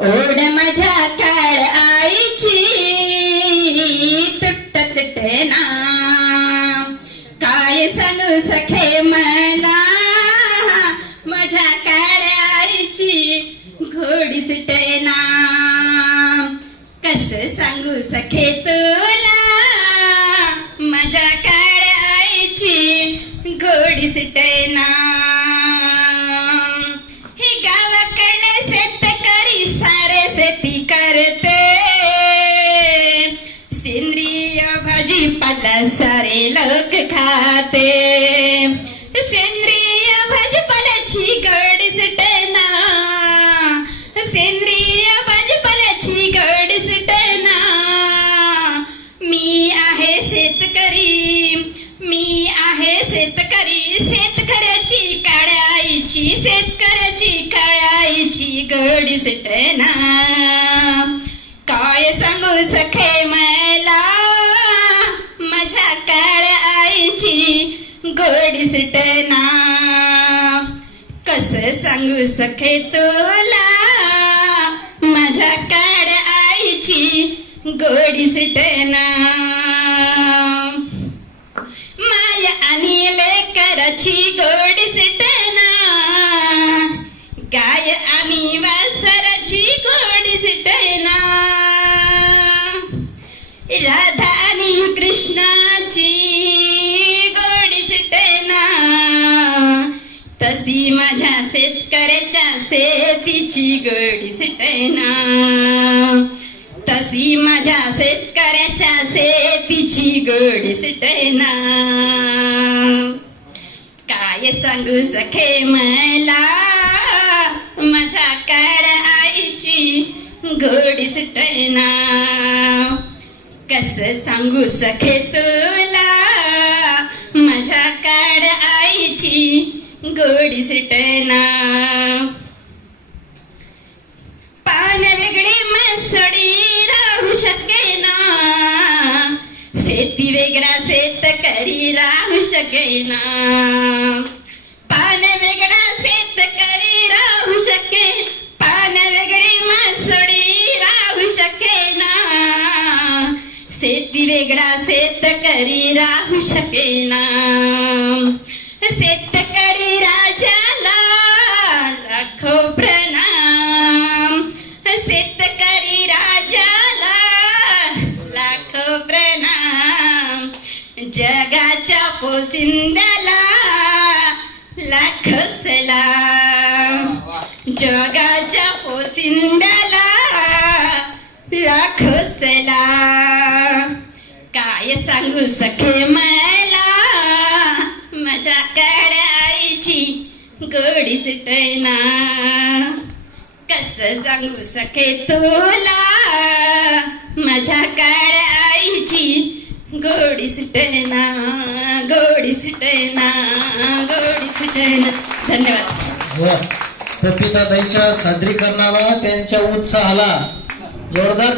ओढ माझ्या काळ आईची. तुट्ट तुटना काय सांगू सखे मला? माझ्या काळ आईची घोडी सुटना कस सांगू सखे तुला? माझ्या काळ आईची घोडी सुटना करते. सेंद्रिय भाजीपाला सारे लोक खाते. सेंद्रिय भाजीपाल्याची गड सुटना. सेंद्रिय भाजीपाल्याची गड सुटना. मी आहे शेतकरी मी आहे शेतकरी. शेतकऱ्याची काळाईची शेतकऱ्याची काळाईची गडी सुटना. सुटना। कस सांगू सखे तुला? माझ्या काड आईची गोडी सुटना। माया आणि लेकराची गोडी सुट तशी माझ्या शेतकऱ्याच्या शेतीची गोडी सुटना. तशी माझ्या शेतकऱ्याच्या शेतीची गोडी सुटना. काय सांगू सखे मला? माझ्या काळ्या आईची गोडी सुटना. कस सांगू सखे तू? गोडिसिटना पानवेगळे मसडी राहू शकेना। शेती वेगळा शेत करी राहू शकेना। पान वेगड़ा शेत करी राहू शके। पान वेगड़ी मसडी राहू शकेना। शेती वेगड़ा शेत करी राहू शकेना। शेत पोसिंद्याला लाख सलाम. जगाच्या पोसिंद्याला लाख सलाम. काय सांगू सखे मला माझ्या आईची गोडी सुटना. कस सांगू सखे तुला माझ्या काळ्या आईची गोडी सुटना. सुटना गोडी सुटना. धन्यवाद. हो. व सादरीकरणाला त्यांच्या उत्साहाला जोरदार